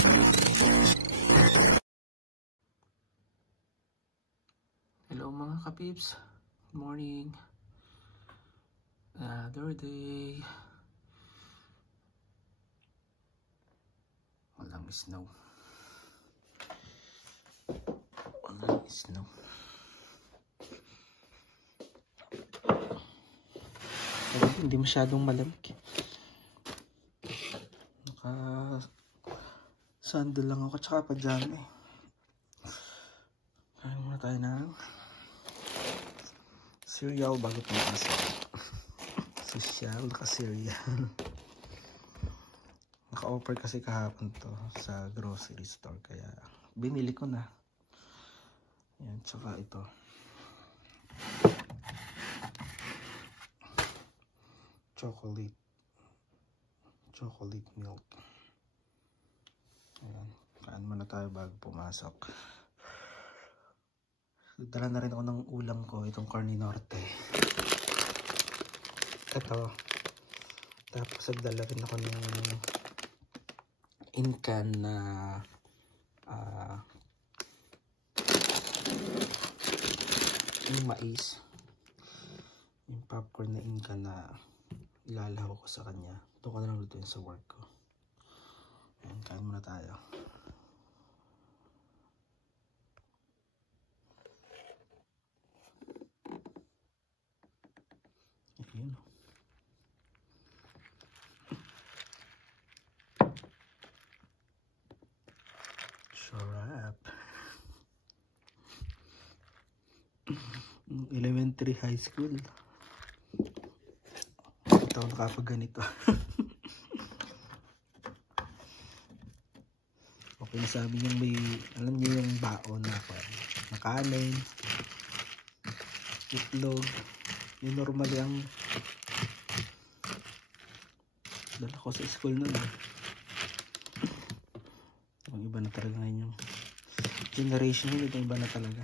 Hello mga kapips, good morning. Another day. Walang snow. Walang snow. Hindi masyadong malamig. Naka sandal lang ako tsaka pajama eh. Kaya muna tayo ng cereal bago pumasok. Social naka cereal. Naka-offer kasi kahapon to sa grocery store kaya binili ko na. Yan, tsaka ito. Chocolate milk. Ayan, kain muna tayo bago pumasok. Dala na rin ako ng ulam ko, itong Carne Norte. Ito. Tapos nagdala rin ako ng in-can na yung mais. Yung popcorn na in-can na ilalaho ko sa kanya. Ito ko na lang lutuin sa work ko. Ayan, kain muna tayo. Ayan. Sarap. Elementary high school. Ito nakapag ganito. Okay na sa amin yung may, alam niyo yung baon na kanin, itlog. Yung normal yung dala ko sa school nun. Ang iba na talaga ngayon yung generation nyo, iba na talaga.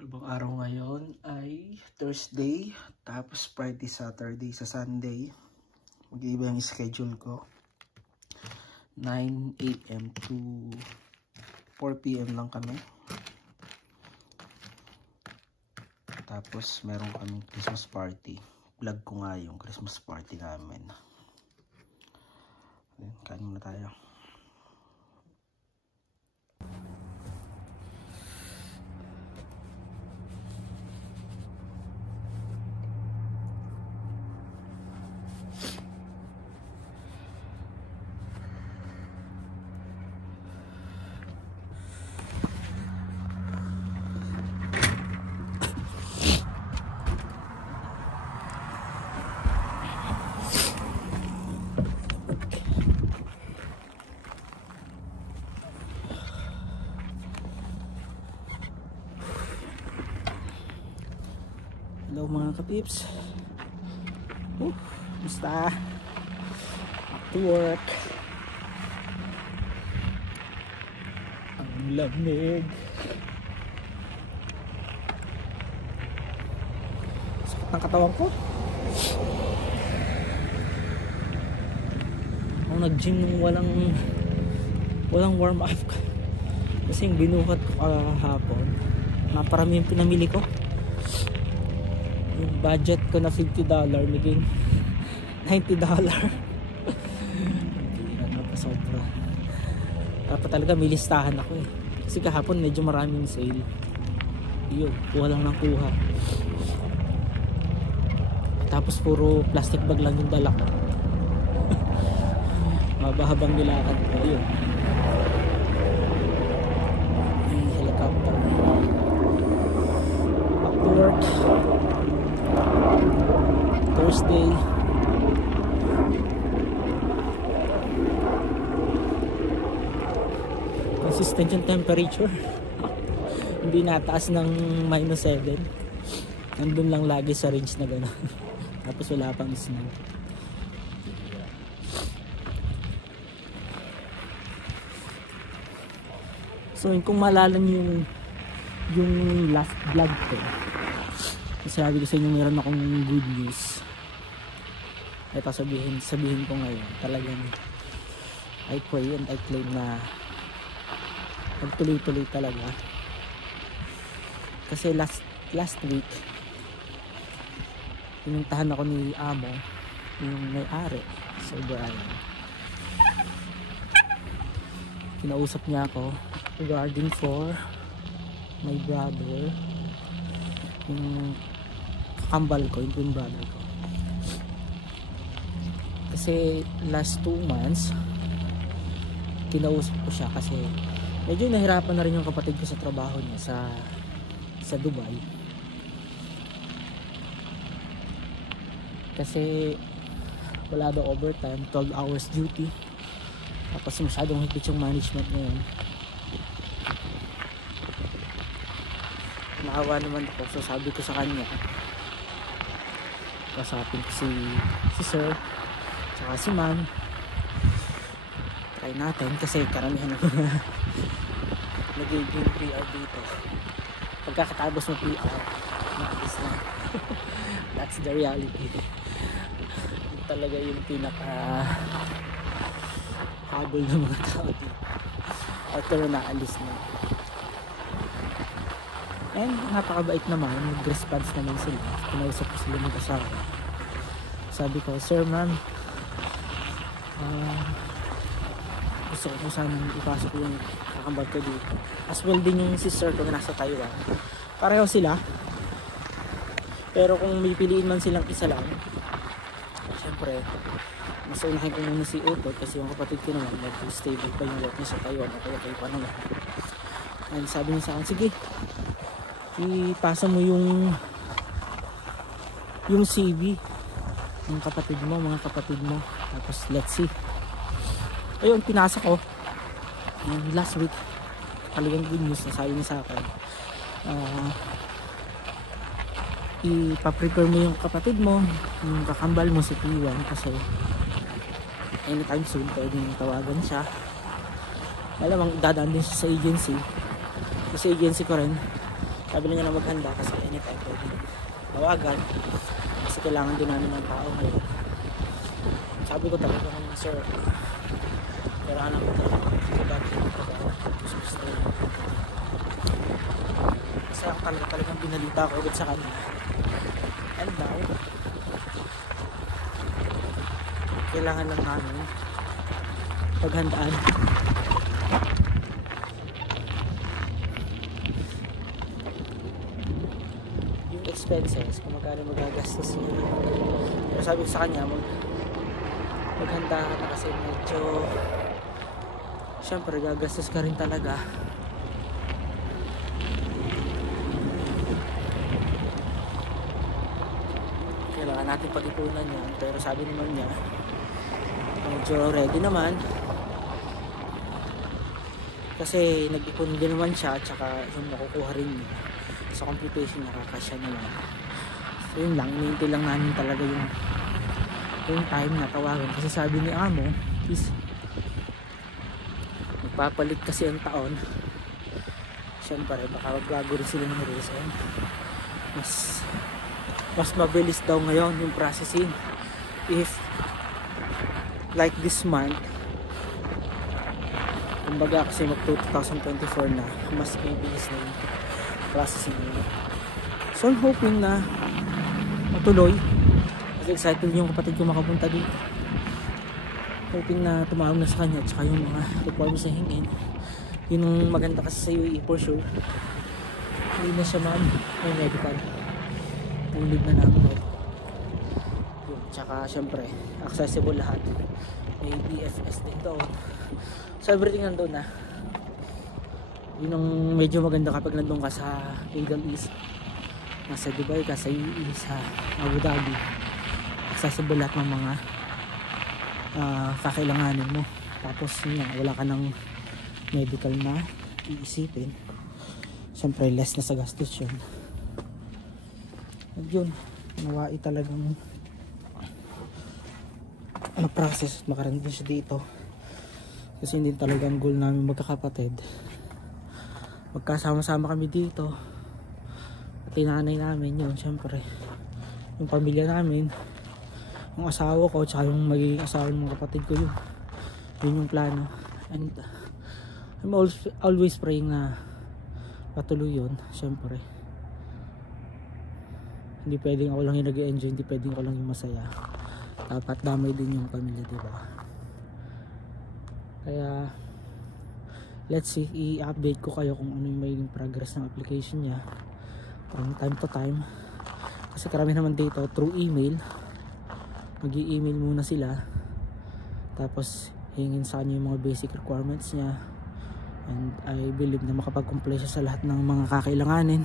Albang araw ngayon ay Thursday, tapos Friday, Saturday, sa Sunday mag-iiba yung schedule ko. 9 AM to 4 PM lang kami. Tapos meron kaming Christmas party. Vlog ko nga yung Christmas party namin. Ayan, kain muna tayo. Hello mga kapips. Basta to work. Ang lamig. Sakit ng katawan ko. Ako nag-gym nung walang warm up. Kasi yung binuhat ko kahapon, naparami yung pinamili ko. Yung budget ko na $50 naging $90. Ano pa sobra. Dapat talaga may listahan ako eh. Kasi kahapon medyo maraming sale. Yun, kuha lang ng kuha. Tapos puro plastic bag lang yung dala ko. Mabahabang nilakad ko. Ayun. May helicopter. Back to work. Thursday. Consistent yung temperature. Hindi nataas ng -7. Nandun lang lagi sa range na gano'n. Tapos wala pang snow. So kung malalam yung yung last vlog ko. Sabi ko sa inyo meron akong good news. Ito sabihin ko ngayon. Talagang I pray and I claim na magtuloy-tuloy talaga. Kasi last week pinuntahan ako ni Amo, yung may-ari sa Brian. Kinausap niya ako regarding for my brother, yung kakambal ko, yung twin brother ko. Kasi last 2 months kinausap ko siya kasi medyo nahirapan na rin yung kapatid ko sa trabaho niya sa Dubai. Kasi wala daw overtime, 12 hours duty. Tapos masyadong higpit yung management ngayon. Naawa naman ako, so sabi ko sa kanya, kasapin ko si sir tsaka si ma'am, try natin kasi karamihan ako na nagiging PR dito. Pagkakatapos mo PR, maalis na. That's the reality. Yun talaga yung pinaka habol ng mga tao dito. After naalis na. And napakabait naman, nag-response naman sila. Kinausap ko sila mag-asawa. Sabi ko, sir ma'am, gusto ko sana ipasok yung kakambal ko dito. As well din yung sister ko na nasa Taiwan. Pareho sila. Pero kung may piliin man silang isa lang, syempre mas unahin ko muna si Utod kasi yung kapatid ko naman stable pa yung work niya sa Taiwan o kaya kayo pa naman. And sabi niya sa akin, sige, ipasa mo yung CV ng kapatid mo, mga kapatid mo, tapos let's see. Ayun, pinasa ko last week. Talagang good news na sabi niya sa akin, ipaprepare mo yung kapatid mo, yung kakambal mo sa T1 kasi anytime soon pwedeng tawagan siya. Malamang dadaan din siya sa agency. Sa agency ko rin, sabi niya na maghanda kasi anytime pwedeng tawagan kasi kailangan din namin ng tao ngayon. Sabi ko talaga naman, sir, kailangan ako talaga kasi ako talagang binalita ko agad sa kanya. And now kailangan lang namin paghandaan yung expenses, kung magkano magagastos niya. Pero sabi ko sa kanya, maghanda ka na kasi medyo syempre gagastos ka rin talaga. Kailangan natin pag-ipunan yan, pero sabi naman niya medyo ready naman kasi nag-ipon din naman siya at saka yung nakukuha rin niya sa computation niya kakasya naman. So yun lang, inintay lang namin talaga yung time na tawagan kasi sabi ni Amo is magpapalit kasi ang taon, syempre baka magbago rin sila ng reason. Mas mabilis daw ngayon yung processing if like this month, kumbaga kasi mag 2024 na, mas mabilis na yung processing nila. So I'm hoping na matuloy kasi excited yung kapatid ko makapunta dito. Hoping na tumawag na sa kanya at saka yung mga requirements na hingin. Yun ang maganda kasi sa UAE for sure, hindi na siya may medical, tulid na namin. Tsaka syempre accessible lahat, may BFS din doon, so everything nandun na. Yun ang medyo maganda kapag nandun ka sa Middle East, nasa Dubai ka, sa UAE, sa Abu Dhabi, accessible lahat ng mga kakailanganin mo. Tapos yun, wala ka ng medical na iisipin, syempre less na sa gastos yun. At yun, nawa'i talagang process makarating din siya dito kasi hindi talagang goal namin magkakapatid magkasama-sama kami dito. Pati nanay namin, yun syempre yung pamilya namin, yung asawa ko tsaka yung magiging asawa ng mga kapatid ko, yun yung plano. And I'm always praying na patuloy yun. Syempre hindi pwedeng ako lang yung nag-enjoy, hindi pwedeng ako lang yung masaya, dapat damay din yung pamilya, diba? Kaya let's see, i-update ko kayo kung ano yung magiging progress ng application niya from time to time, kasi karami naman dito through email. Mag-i-email muna sila, tapos hingin sa kanya yung mga basic requirements niya, and I believe na makapag-comply siya sa lahat ng mga kakailanganin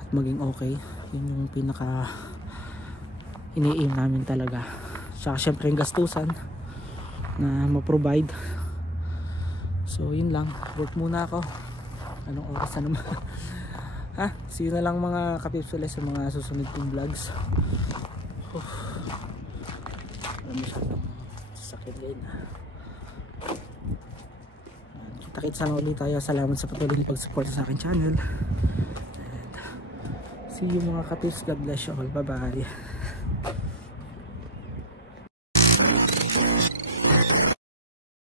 at maging okay. Yun yung pinaka ini-aim namin talaga. Tsaka syempre yung gastusan na ma-provide. So yun lang, work muna ako. Anong oras na naman? Ha? See you na lang mga kapips ulit sa mga susunod kong vlogs. Masyadong sakit din. Kita-kits sana ulit tayo. Salamat sa patuloy na pag-support sa akin channel. And see you mga kapips. God bless you all. Bye bye.